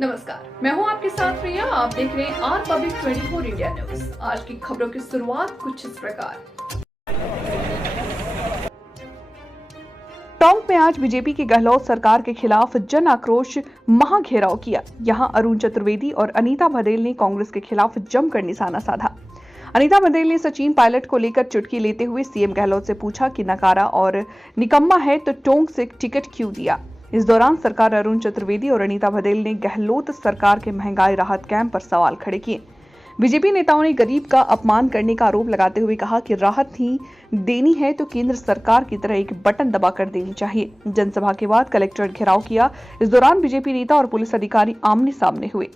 नमस्कार, मैं हूं आपके साथ प्रिया। आप देख रहे हैं आर पब्लिक 24 इंडिया न्यूज। आज की खबरों की शुरुआत कुछ इस प्रकार। टोंक में आज बीजेपी की गहलोत सरकार के खिलाफ जन आक्रोश महाघेराव किया। यहां अरुण चतुर्वेदी और अनीता भदेल ने कांग्रेस के खिलाफ जमकर निशाना साधा। अनीता भदेल ने सचिन पायलट को लेकर चुटकी लेते हुए सीएम गहलोत से पूछा कि नकारा और निकम्मा है तो टोंक से टिकट क्यों दिया। इस दौरान सरकार अरुण चतुर्वेदी और अनीता भदेल ने गहलोत सरकार के महंगाई राहत कैंप पर सवाल खड़े किए। बीजेपी नेताओं ने गरीब का अपमान करने का आरोप लगाते हुए कहा कि राहत ही देनी है तो केंद्र सरकार की तरह एक बटन दबाकर देनी चाहिए। जनसभा के बाद कलेक्ट्रेट घेराव किया। इस दौरान बीजेपी नेता और पुलिस अधिकारी आमने सामने हुए।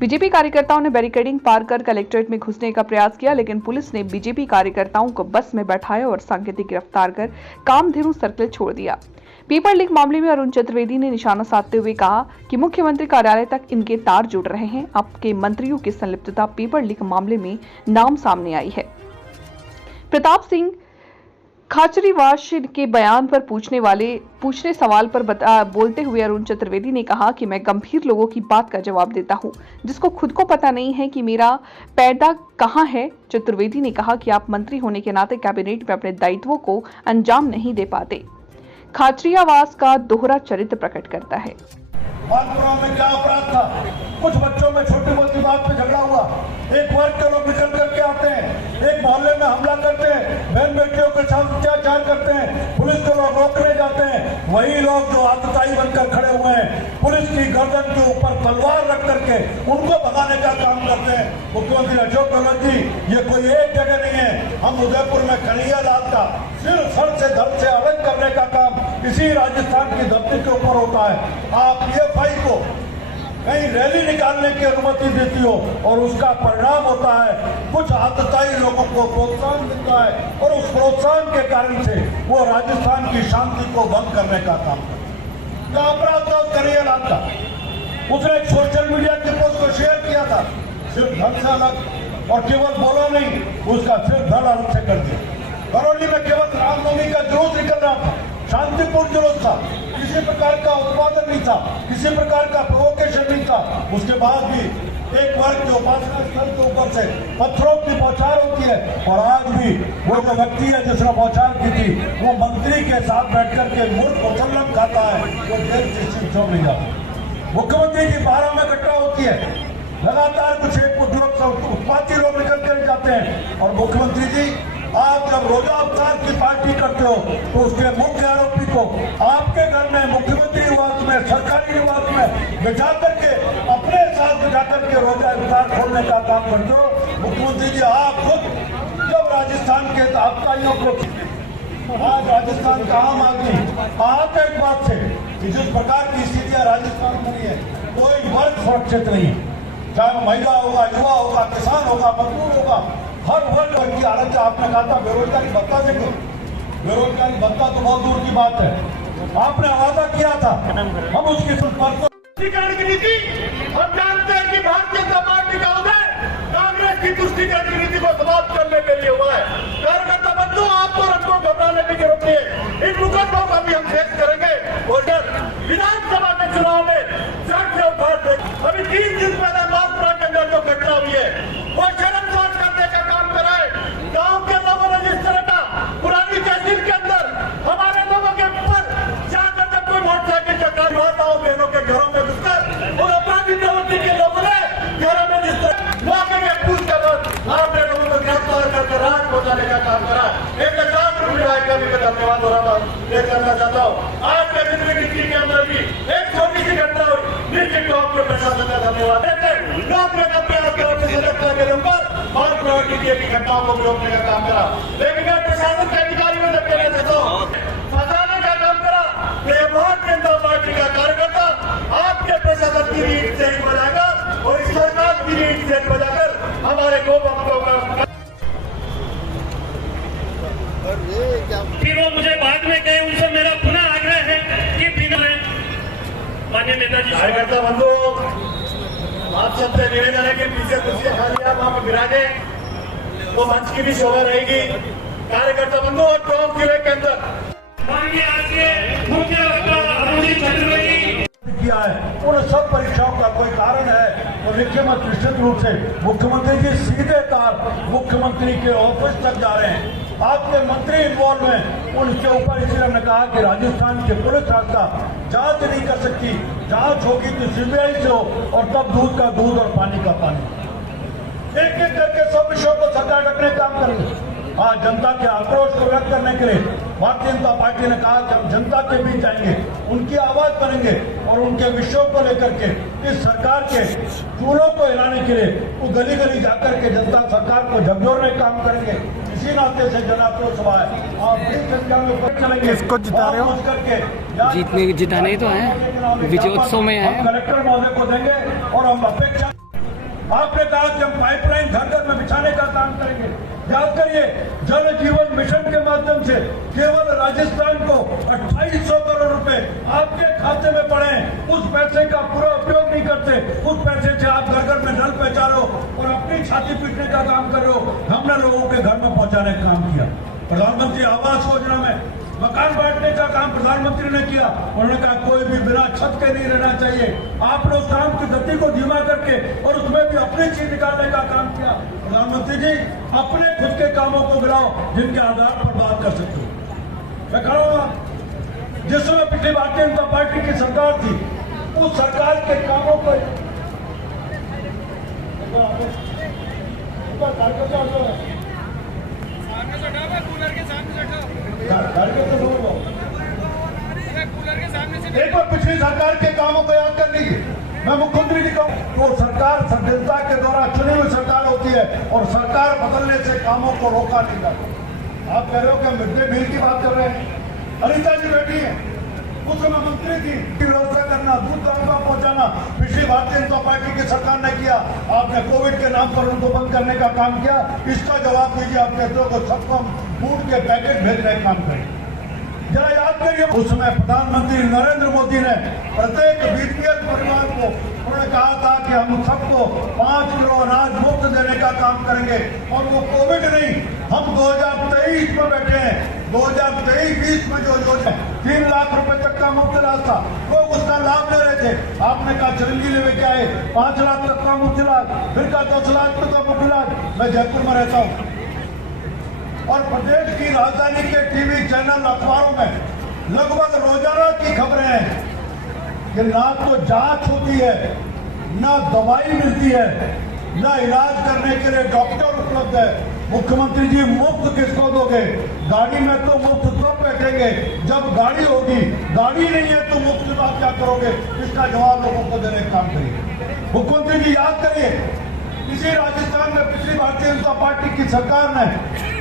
बीजेपी कार्यकर्ताओं ने बैरिकेडिंग पार कर कलेक्ट्रेट में घुसने का प्रयास किया, लेकिन पुलिस ने बीजेपी कार्यकर्ताओं को बस में बैठाया और सांकेतिक गिरफ्तार कर कामधेनु सर्कल छोड़ दिया। पेपर लीक मामले में अरुण चतुर्वेदी ने निशाना साधते हुए कहा कि मुख्यमंत्री कार्यालय तक इनके तार जुड़ रहे हैं। आपके मंत्रियों की संलिप्तता पेपर लीक मामले में नाम सामने आई है। प्रताप सिंह खाचरीवास के बयान पर पूछने सवाल पर बोलते हुए अरुण चतुर्वेदी ने कहा कि मैं गंभीर लोगों की बात का जवाब देता हूं, जिसको खुद को पता नहीं है कि मेरा पैदा कहां है। चतुर्वेदी ने कहा कि आप मंत्री होने के नाते कैबिनेट में अपने दायित्वों को अंजाम नहीं दे पाते। खाचरियावास का दोहरा चरित्र प्रकट करता है। मालपुरा में क्या अपराध था? कुछ बच्चों में छोटी मोटी बात पे झगड़ा हुआ। एक वर्ग के लोग निकल करके आते हैं, एक मोहल्ले में हमला करते हैं, बहन बेटियों के साथ अत्याचार करते हैं, पुलिस के लोग रोकने जाते हैं। वही लोग जो आतताई बनकर खड़े हुए हैं, पुलिस की गर्दन के ऊपर तलवार रख करके उनको भगाने का काम करते हैं। मुख्यमंत्री अशोक गहलोत जी, ये कोई एक जगह नहीं है। हम उदयपुर में कन्हैया लाल का सिर सर से धड़ से अलग करने का काम इसी राजस्थान की धरती के ऊपर होता है। आप पीएफआई को कहीं रैली निकालने की अनुमति देती हो और उसका परिणाम होता है कुछ आतताई लोगों को प्रोत्साहन मिलता है और उस प्रोत्साहन के कारण से वो राजस्थान की शांति को भंग करने का काम करते। क्या अपराध था कन्हैया लाल का? उसने एक सोशल मीडिया की पोस्ट को शेयर किया था, सिर्फ धड़ से अलग, और केवल बोला नहीं, उसका सिर्फ धड़ अलग से कर दिया। करौली में केवल रामनवमी का जुलूस निकल रहा था, शांतिपूर्ण जुलूस था, किसी प्रकार का उत्पादन नहीं था, किसी प्रकार का प्रोवोकेशन नहीं था। उसके बाद भी एक वर्ग जो उपासना स्थल के ऊपर से पत्थरों की बौछार होती है, और आज भी वो जो व्यक्ति है जिसने बौछार की थी वो मंत्री के साथ बैठकर के मूर्ख मुसल्लम खाता है, वो जेल से शिक्षों में जाता। मुख्यमंत्री की 12 में घटना होती है, लगातार कुछ एक उत्पाती लोग निकल कर जाते हैं। और मुख्यमंत्री जी, आप जब रोजा अवतार की पार्टी करते हो तो उसके मुख्य आरोपी को आपके घर में, मुख्यमंत्री निवास में, सरकारी निवास में बिठा करके अपने साथ बिठा करके रोजा अवतार खोलने का काम करते हो। मुख्यमंत्री जी, आप खुद जब राजस्थान के आबकाइयों को, आज राजस्थान का आम आदमी आप एक बात से जिस प्रकार की स्थितियां राजस्थान में है, कोई वर्ग सुरक्षित नहीं है। चाहे महिला होगा, युवा होगा, किसान होगा, मजदूर होगा, हर वर्ग की हालत। आपने कहा था बेरोजगारी भत्ता देंगे, बेरोजगारी भत्ता तो बहुत दूर की बात है। आपने वादा किया था, हम उसकी तुष्टिकरण की नीति, हम जानते हैं कि भारतीय जनता पार्टी का उदय कांग्रेस की तुष्टिकरण की नीति को समाप्त करने के लिए हुआ है। कार्यकर्ता बंधु, आपको रखो घबराने की जरूरत नहीं है। इन मुकदमों का भी हम फेस करेंगे। और विधानसभा के चुनाव में अभी 3 दिन पहले मालपुरा के अंदर जो घटना हुई है, वो शर्मसार करने का काम करा है। गांव के लोगों ने जिस तरह का पुरानी तहसील के अंदर हमारे लोगों के ऊपर जाकर जब कोई मोटरसाइकिल चक्का माताओं बहनों के घरों में घुसकर और अपराधी प्रवृत्ति के लोगों ने घरों में जिस तरह मौके के पूछकर आपने लोगों को गिरफ्तार करके राहत पहुंचाने का काम करा। 1,00,000 रुपये का भी धन्यवाद करना चाहता हूँ। आज के डिस्ट्रिक्ट के अंदर भी एक छोटी सी घटना हुई, डिस्ट्रिक्ट के प्रशासन का धन्यवाद। लोग के ऊपर और प्रवृत्ति की घटनाओं को रोकने का काम करा, लेकिन मैं प्रशासन के अधिकारियों से कहना चाहता हूँ, फंसाने का काम करा। ये भारतीय जनता पार्टी का कार्यकर्ता आपके प्रशासन की रीढ़ से ही बजाएगा और इस सरकार की रीढ़ से बजाकर हमारे गो भक्तों का फिर वो मुझे बाद में कहे, उनसे मेरा पुनः आग्रह है कि बिना माननीय नेताजी कार्यकर्ता बंधु, आप सबसे निवेदन है कि पीछे कुर्सियां खाली आप वहां पर विराजे तो मंच की भी शोभा रहेगी। कार्यकर्ता बंधु और टोंक जिले के अंदर माननीय आज के मुख्य वक्ता अरुण चतुर्वेदी किया है, उन सब परीक्षाओं का कोई कारण है तो देखिए, मैं निश्चित रूप से मुख्यमंत्री जी सीधे तार मुख्यमंत्री के ऑफिस तक जा रहे हैं। आपके मंत्री इन्वॉल्व हैं, उनके ऊपर इसलिए हमने कहा कि राजस्थान के पुलिस शाखा जांच नहीं कर सकती, जांच होगी तो सीबीआई से हो और तब दूध का दूध और पानी का पानी। एक एक करके सब विषयों को सरकार रखने का काम करेंगे। हाँ, जनता के आक्रोश को व्यक्त करने के लिए भारतीय जनता पार्टी ने कहा कि हम जनता के बीच जाएंगे, उनकी आवाज बनेंगे और उनके विषयों को लेकर के इस सरकार के चूल्हों को हिलाने के लिए वो गली गली जाकर के जनता सरकार को झकझोरने का काम करेंगे। इसी नाते से जन आक्रोश सभा है, आप बड़ी संख्या में चलेंगे। किसको जिता रहे हो? करके जिताने ही तो है, विजयोत्सव में है। कलेक्टर महोदय को देंगे और हम अपेक्षा, आपने कहा कि हम पाइपलाइन घर घर में बिछाने का काम करेंगे। याद करिए, जल जीवन मिशन के माध्यम से केवल राजस्थान को 2800 करोड़ रुपए आपके खाते में पड़े, उस पैसे का पूरा उपयोग नहीं करते। उस पैसे से आप घर घर में नल पहुंचा रहे हो और अपनी छाती पीटने का काम कर रहे हो। हमने लोगों के घर में पहुंचाने का काम किया। प्रधानमंत्री आवास योजना में मकान बांटने का काम प्रधानमंत्री ने किया। उन्होंने कहा कोई भी बिना छत के नहीं रहना चाहिए। आपने उस काम की गति को धीमा करके और उसमें भी अपनी चीज निकालने का काम किया। प्रधानमंत्री जी, अपने खुद के कामों को गिराओ जिनके आधार पर बात कर सकते हो। मैं कहूँगा, जिस समय पिछली भारतीय जनता पार्टी की सरकार थी, उस सरकार के कामों को एक बार पिछली सरकार के कामों को याद कर लीजिए। मैं मुख्यमंत्री जी कहूँ तो सरकार जनता के द्वारा चुनी हुई सरकार होती है और सरकार बदलने से कामों को रोका नहीं जाता। आप कह रहे हो कि हम मिड डे मील की बात कर रहे हैं। अनिता जी बैठी है, उस समय मंत्री थी, व्यवस्था करना, दूध का पहुंचाना पिछली भारतीय जनता पार्टी की सरकार ने किया। आपने कोविड के नाम पर उनको बंद करने का काम किया। इसका जवाब दीजिए, आप कहते हो सबको फूड के पैकेट भेजने का काम करें। जरा याद करिए, उस समय प्रधानमंत्री नरेंद्र मोदी ने प्रत्येक बीपीएल परिवार को उन्होंने कहा था कि हम सबको 5 किलो अनाज मुफ्त देने का काम करेंगे। और वो कोविड नहीं, हम 2023 में बैठे हैं। 2023-20 में जो योजना 3 लाख रुपए तक का मुफ्त इलाज था, लोग उसका लाभ ले रहे थे। आपने कहा चिरंजीवी लेके आए 5 लाख तक का मुफ्त इलाज, फिर कहा 10 लाख तक का मुफ्त इलाज। मैं जयपुर में रहता हूँ और प्रदेश की राजधानी के टीवी चैनल अखबारों में लगभग रोजाना की खबरें हैं कि ना तो जांच होती है, ना दवाई मिलती है, ना इलाज करने के लिए डॉक्टर उपलब्ध है। मुख्यमंत्री जी, मुफ्त किसको दोगे? गाड़ी में तो मुफ्त कब बैठेंगे जब गाड़ी होगी, गाड़ी नहीं है तो मुफ्त की बात क्या करोगे? इसका जवाब लोगों को देने का काम करिए। मुख्यमंत्री जी, याद करिए, इसी राजस्थान में पिछली भारतीय जनता पार्टी की सरकार ने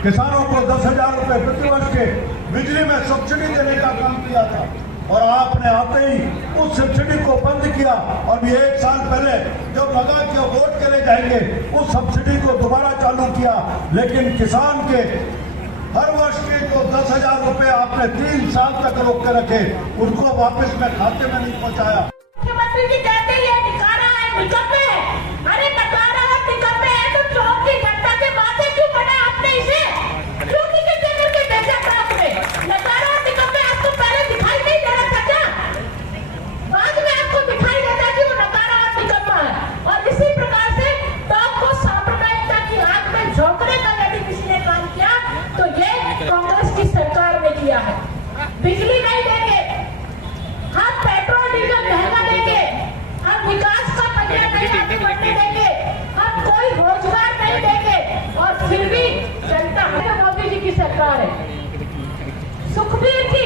किसानों को 10,000 रुपए प्रति वर्ष के बिजली में सब्सिडी देने का काम किया था और आपने आते ही उस सब्सिडी को बंद किया। और ये 1 साल पहले जब लगा कि वोट के लिए जाएंगे, उस सब्सिडी को दोबारा चालू किया। लेकिन किसान के हर वर्ष के जो 10,000 रुपए आपने 3 साल तक रोक के रखे, उनको वापस में खाते में नहीं पहुंचाया। मुख्यमंत्री जी कहते हैं निकाला है, निकम्मे है। अरे नकारा है, निकम्मे है तो चौक की जनता के माथे क्यों बना आपने इसे? क्यों नीचे करके भेजा था आपने? नकारा और निकम्मे आपको पहले दिखाई नहीं दे रहा था क्या? बाद में आपको दिखाई देता कि वो नकारा और निकम्मा है। और इसी प्रकार से टॉप को सांप्रदायिकता की आग में झोंकने का यदि किसी ने काम किया तो ये कांग्रेस की सरकार ने किया है। बिजली नहीं देंगे, हम पेट्रोल डीजल महंगा देंगे, हम विकास का पहिया नहीं आगे बढ़ने देंगे, हम कोई रोजगार नहीं देंगे। और फिर भी जनता मोदी जी की सरकार है। सुखबीर जी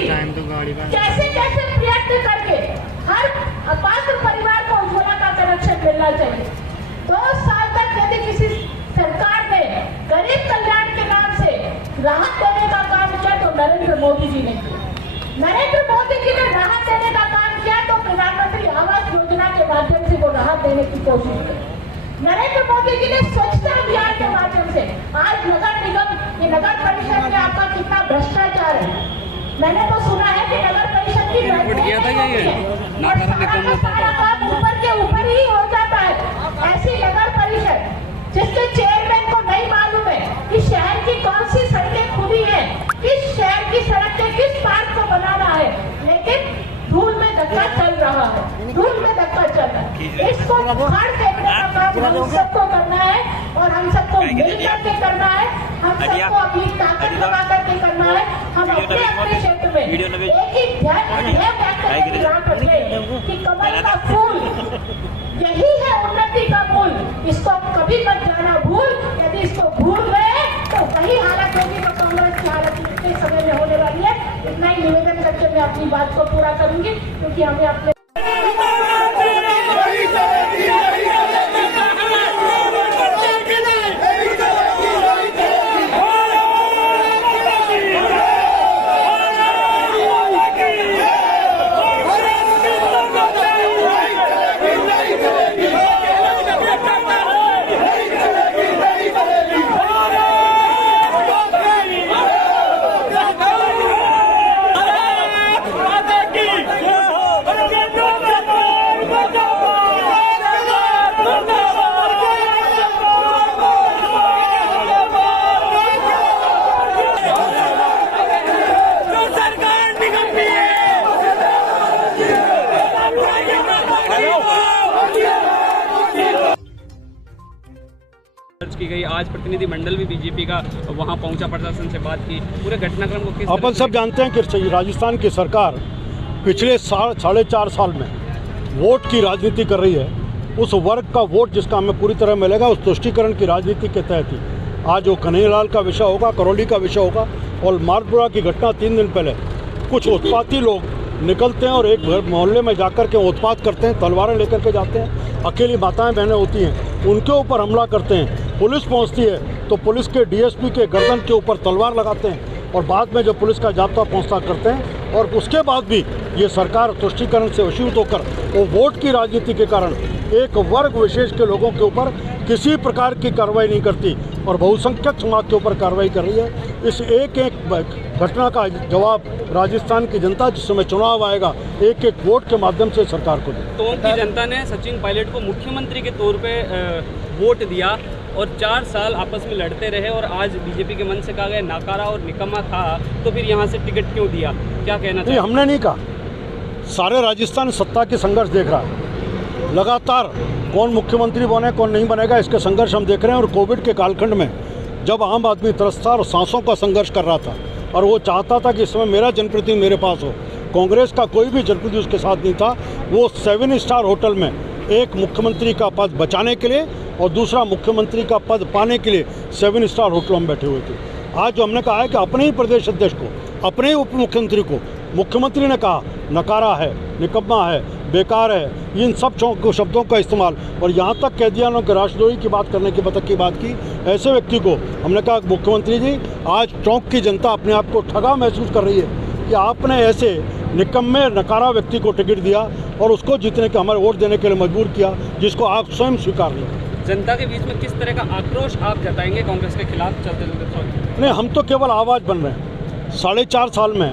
कैसे कैसे प्रयत्न करके हर अपात्र परिवार को उज्ज्वला का कनेक्शन मिलना चाहिए। 2 साल तक यदि किसी सरकार ने गरीब कल्याण के नाम से राहत देने का काम किया तो नरेंद्र मोदी जी ने किया। नरेंद्र मोदी जी ने राहत देने का काम किया तो प्रधानमंत्री आवास योजना के माध्यम से वो राहत देने की कोशिश की। नरेंद्र मोदी जी ने स्वच्छता अभियान के माध्यम से आज नगर निगम की नगर परिषद में आपका कितना भ्रष्टाचार है। मैंने तो सुना है कि नगर परिषद की और सारा काम ऊपर के ऊपर ही हो जाता है। ऐसी नगर परिषद जिसके चेयरमैन को नहीं मालूम है कि शहर की कौन सी सड़कें खुली है, किस शहर की सड़क के किस पार्क को बनाना है, लेकिन धूल में धक्का चल रहा रहा है, धूल में धक्का चल रहा है। इसको फाड़ फेंकने का काम हम सबको करना है और हम सबको मिलकर के करना है। हम सबको अपनी ताकत लगा करके करना है। हम अपने अपने क्षेत्र में एक ही ध्यान रखें कि कमल का फूल यही है उन्नति का मूल। इसको कभी मत जाना भूल। यदि इसको भूल गए तो वही हालत होगी तो कांग्रेस की हालत इतने समय में होने वाली है। इतना ही निवेदन करके मैं अपनी बात को पूरा करूंगी, क्योंकि हमें अपने की गई। आज प्रतिनिधि मंडल भी बीजेपी का वहां पहुंचा, प्रशासन से बात की, पूरे घटनाक्रम को किस अपन सब जानते हैं कि राजस्थान की सरकार पिछले 4.5 साल में वोट की राजनीति कर रही है। उस वर्ग का वोट जिसका हमें पूरी तरह मिलेगा, उस तुष्टीकरण की राजनीति के तहत ही आज वो कन्हैयालाल का विषय होगा, करौली का विषय होगा। और मारपुरा की घटना 3 दिन पहले कुछ उत्पाती लोग निकलते हैं और एक मोहल्ले में जाकर के उत्पात करते हैं, तलवारें लेकर के जाते हैं, अकेली माताएं बहनें होती हैं उनके ऊपर हमला करते हैं। पुलिस पहुंचती है तो पुलिस के डीएसपी के गर्दन के ऊपर तलवार लगाते हैं और बाद में जब पुलिस का जाब्ता पहुंचता करते हैं। और उसके बाद भी ये सरकार तुष्टीकरण से वशीभूत होकर वो वोट की राजनीति के कारण एक वर्ग विशेष के लोगों के ऊपर किसी प्रकार की कार्रवाई नहीं करती और बहुसंख्यक समाज के ऊपर कार्रवाई कर रही है। इस एक घटना का जवाब राजस्थान की जनता जिस समय चुनाव आएगा एक वोट के माध्यम से सरकार को देगी। टोंक की जनता ने सचिन पायलट को मुख्यमंत्री के तौर पे वोट दिया और 4 साल आपस में लड़ते रहे और आज बीजेपी के मन से कहा गया नाकारा और निकम्मा था, तो फिर यहाँ से टिकट क्यों दिया? क्या कहना चाहिए? हमने नहीं कहा, सारे राजस्थान सत्ता के संघर्ष देख रहा है। लगातार कौन मुख्यमंत्री बने कौन नहीं बनेगा इसके संघर्ष हम देख रहे हैं। और कोविड के कालखंड में जब आम आदमी त्रस्त था और सांसों का संघर्ष कर रहा था और वो चाहता था कि इस समय मेरा जनप्रतिनिधि मेरे पास हो, कांग्रेस का कोई भी जनप्रतिनिधि उसके साथ नहीं था। वो 7 स्टार होटल में एक मुख्यमंत्री का पद बचाने के लिए और दूसरा मुख्यमंत्री का पद पाने के लिए 7 स्टार होटलों में बैठे हुए थे। आज जो हमने कहा है कि अपने ही प्रदेश अध्यक्ष को, अपने ही उप मुख्यमंत्री को, मुख्यमंत्री ने कहा नकारा है, निकम्मा है, बेकार है, इन सब शब्दों का इस्तेमाल और यहाँ तक कह दिया कि राष्ट्रद्रोही की बात करने की बात की। ऐसे व्यक्ति को हमने कहा मुख्यमंत्री जी आज टोंक की जनता अपने आप को ठगा महसूस कर रही है कि आपने ऐसे निकम्मे नकारा व्यक्ति को टिकट दिया और उसको जीतने के हमारे वोट देने के लिए मजबूर किया, जिसको आप स्वयं स्वीकार नहीं। जनता के बीच में किस तरह का आक्रोश आप जताएंगे कांग्रेस के खिलाफ चलते? नहीं, हम तो केवल आवाज़ बन रहे हैं। 4.5 साल में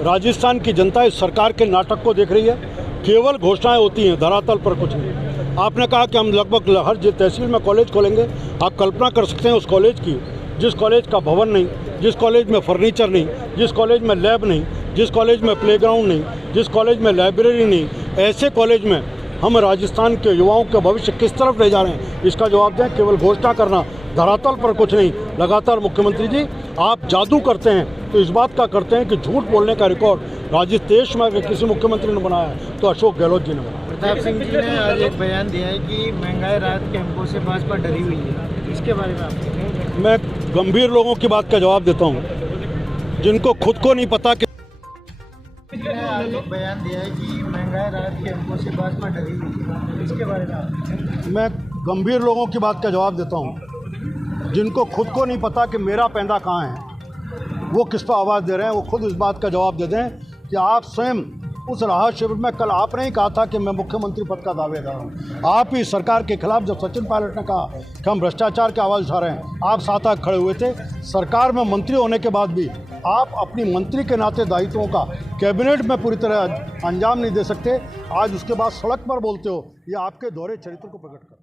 राजस्थान की जनता इस सरकार के नाटक को देख रही है। केवल घोषणाएं होती हैं, धरातल पर कुछ नहीं। आपने कहा कि हम लगभग हर तहसील में कॉलेज खोलेंगे। आप कल्पना कर सकते हैं उस कॉलेज की, जिस कॉलेज का भवन नहीं, जिस कॉलेज में फर्नीचर नहीं, जिस कॉलेज में लैब नहीं, जिस कॉलेज में प्लेग्राउंड नहीं, जिस कॉलेज में लाइब्रेरी नहीं, ऐसे कॉलेज में हम राजस्थान के युवाओं का भविष्य किस तरफ ले जा रहे हैं, इसका जवाब दें। केवल घोषणा करना, धरातल पर कुछ नहीं। लगातार मुख्यमंत्री जी आप जादू करते हैं तो इस बात का करते हैं कि झूठ बोलने का रिकॉर्ड देश में अगर किसी मुख्यमंत्री ने बनाया है तो अशोक गहलोत जी ने बनाया। प्रताप सिंह जी ने आज एक बयान दिया है कि महंगाई राहत कैंपों से भाजपा डरी हुई है, इसके बारे में आप? मैं गंभीर लोगों की बात का जवाब देता हूँ, जिनको खुद को नहीं पता कि आज एक बयान दिया है कि महंगाई राहत कैंपों से भाजपा डरी हुई है, इसके बारे में आप? मैं गंभीर लोगों की बात का जवाब देता हूँ, जिनको खुद को नहीं पता कि मेरा पैंदा कहाँ है, वो किस पर आवाज़ दे रहे हैं। वो खुद इस बात का जवाब दे दें कि आप स्वयं उस राहत शिविर में कल आपने ही कहा था कि मैं मुख्यमंत्री पद का दावेदार हूँ। आप ही सरकार के खिलाफ जब सचिन पायलट ने कहा कि हम भ्रष्टाचार की आवाज़ उठा रहे हैं, आप साथ आगे खड़े हुए थे। सरकार में मंत्री होने के बाद भी आप अपनी मंत्री के नाते दायित्वों का कैबिनेट में पूरी तरह अंजाम नहीं दे सकते। आज उसके बाद सड़क पर बोलते हो, ये आपके दोहरे चरित्र को प्रकट कर